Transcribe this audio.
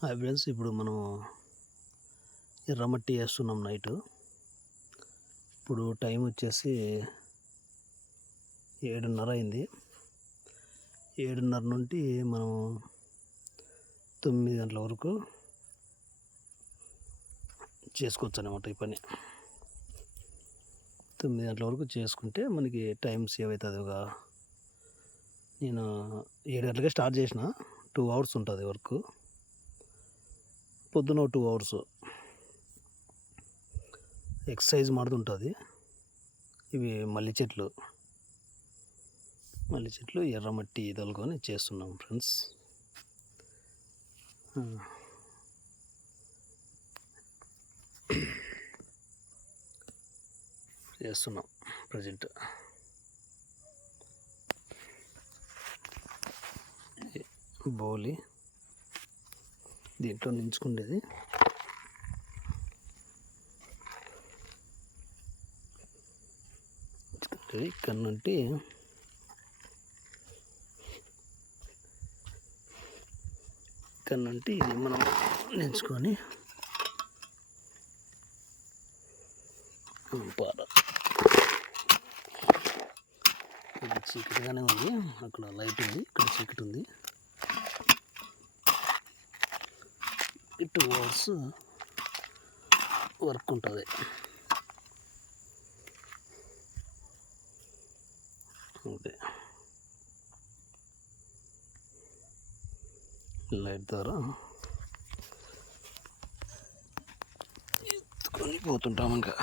Hi friends, ఇప్పుడు మనం ఎర్రమట్టి వేస్తున్నాం నైట్. ఇప్పుడు టైం వచ్చేసి 7:30 అయింది. 7:30 నుండి మనం 9 గంటల వరకు చేసుకోవచ్చు అన్నమాట. ఈ పని 9 గంటల వరకు చేసుకుంటే మనకి టైం సేవ్ అవుతుంది. నేను 7 గంటలకే స్టార్ట్ చేసిన. 2 అవర్స్ ఉంటుంది వర్క్. పొద్దున 2 అవర్స్ ఎక్సర్సైజ్ ಮಾಡುతుంటుంది. ఇవి మల్లి చెట్లు ఎర్రమట్టి తోలుకొని చేస్తున్నాం ఫ్రెండ్స్. చేస్తున్నాం ప్రజెంట్. బౌలి దీంట్లో నించుకుండేది. ఇక్కడ నుండి ఇది మనం నించుకొని పార. ఇది చీకటిగానే ఉంది, అక్కడ లైట్ ఉంది, ఇక్కడ చీకటి ఉంది. 2 అవర్స్ వర్క్ ఉంటుంది. ఓకే, లైట్ ద్వారా ఎత్తుకొని పోతుంటాం ఇంకా.